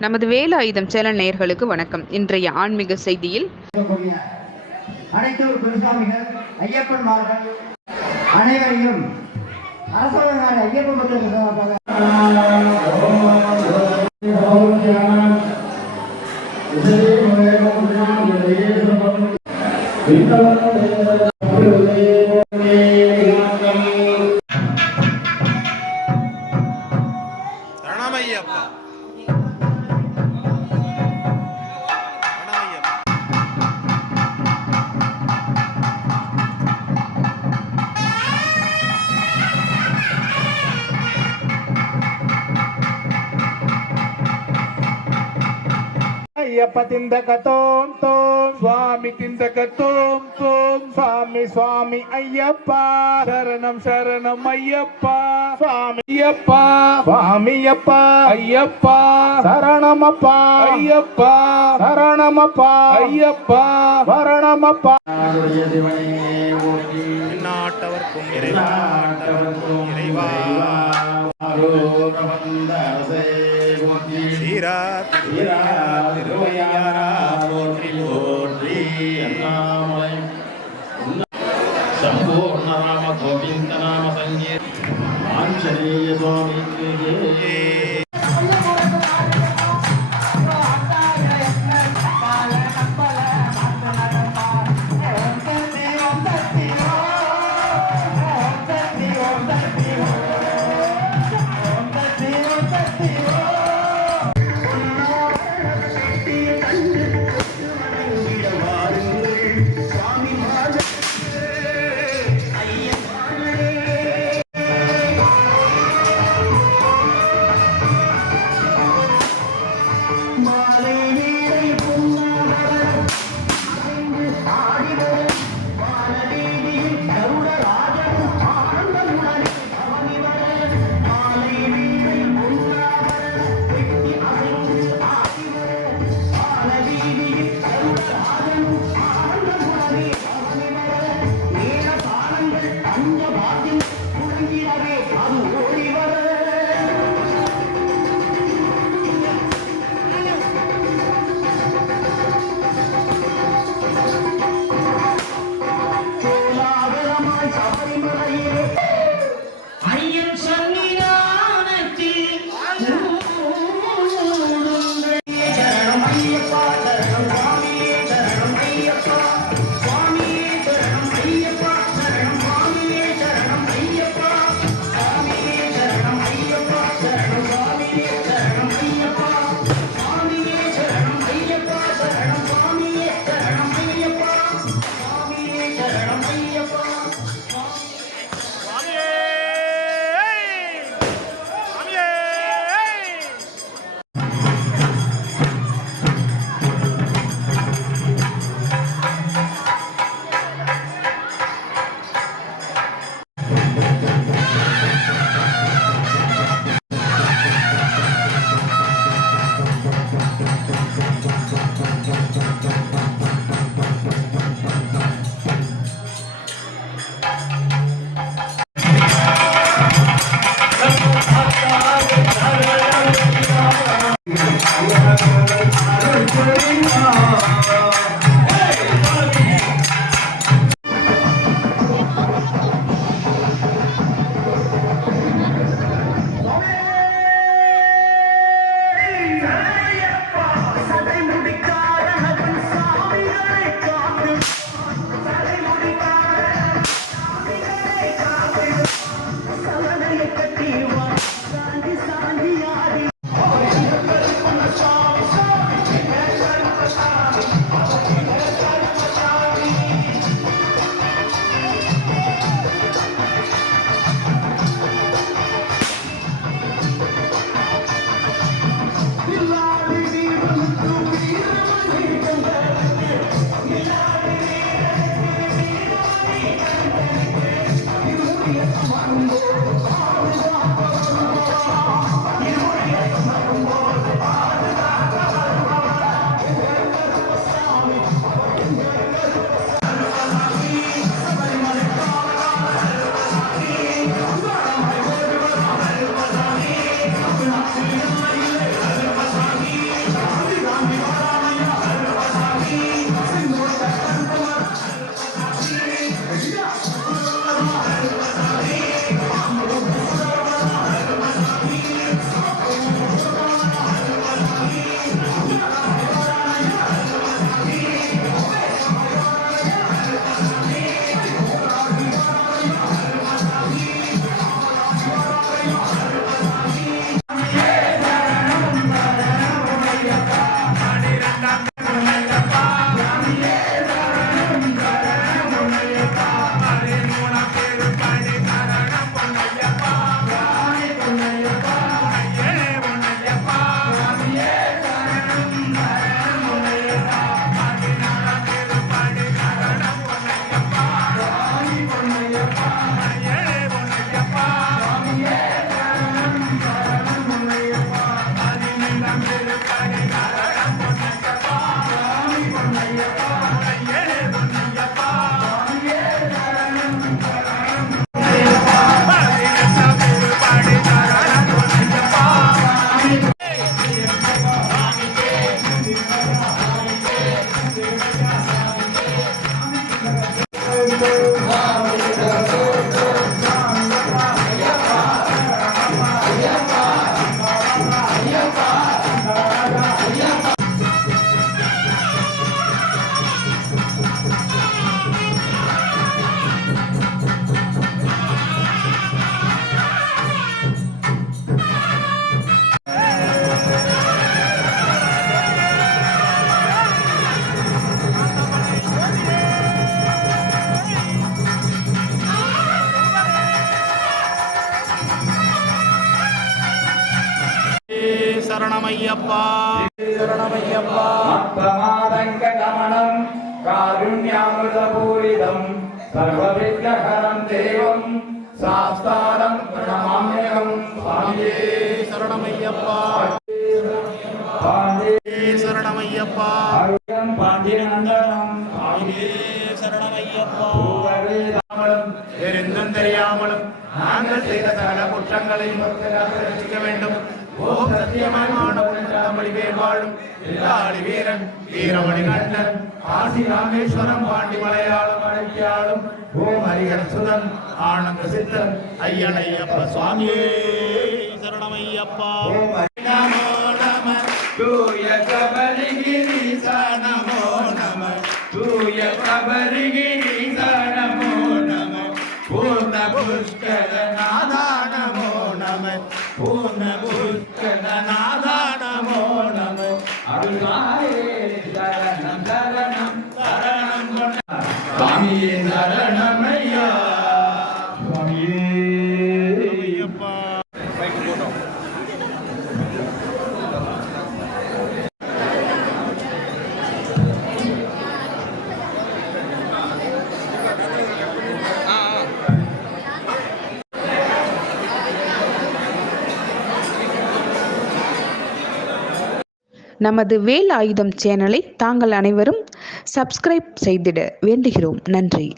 நமது வேலாயுதம் ஆயுதம் நேயர்களுக்கு வணக்கம். இன்றைய ஆன்மீக செய்தியில் அனைத்தூர் அனைவரையும் அரசாங்க ஐயப்பன் ಅಯ್ಯಪ್ಪ ತಿಂದಕ ತೋಂ ತೋಂ ಸ್ವಾಮಿ ತಿಂದಕ ತೋಂ ತೋಂ ಸ್ವಾಮಿ ಸ್ವಾಮಿ ಅಯ್ಯಪ್ಪ ಶರಣಂ ಶರಣಂ ಅಯ್ಯಪ್ಪ ಸ್ವಾಮಿಯಪ್ಪ ಸ್ವಾಮಿಯಪ್ಪ ಅಯ್ಯಪ್ಪ ಶರಣಮಪ್ಪ ಅಯ್ಯಪ್ಪ ಶರಣಮಪ್ಪ ಅಯ್ಯಪ್ಪ ಶರಣಮಪ್ಪ நாட்டவர்க்கும் இறைவா நாட்டவர்க்கும் இறைவா ஆரோகமந்த அரசே போற்றி சீரா சீரா الشيطان الرجيم あの。 나 சரணமய்யப்பா சரணமய்யப்பா அத்தமாதங்க கமனம் காருண்யாமிருத பூரிதம் சர்வவிக்னஹரம் தேவம் சாஸ்தாரம் பிரணமாம்யம் சுவாமியே சரணமய்யப்பா சரணமய்யப்பா பாண்டிய நந்தனம் சுவாமியே சரணமய்யப்பா தெரிந்தும் தெரியாமலும் நாங்கள் செய்த சகல குற்றங்களையும் வேண்டும். ஓம் சத்தியமான தமிழ் வேறுபாடும் இல்லாளி வீரன் வீரமணி கண்ணன் ஆசி ராமேஸ்வரம் பாண்டி மலையாளம் அழகியாளும் ஓம் ஹரிஹரசுதன் ஆனந்த சித்தன் ஐயனையப்ப சுவாமியே. சரணமையப்பா. நமோ நம தூய கபலிகிரீச நமோ நம தூய கபலிகிரீச சுவாமியே சரணமையா சுவாமியே நமது வேல் ஆயுதம் சேனலை தாங்கள் அனைவரும் சப்ஸ்கிரைப் செய்திட வேண்டுகிறோம். நன்றி.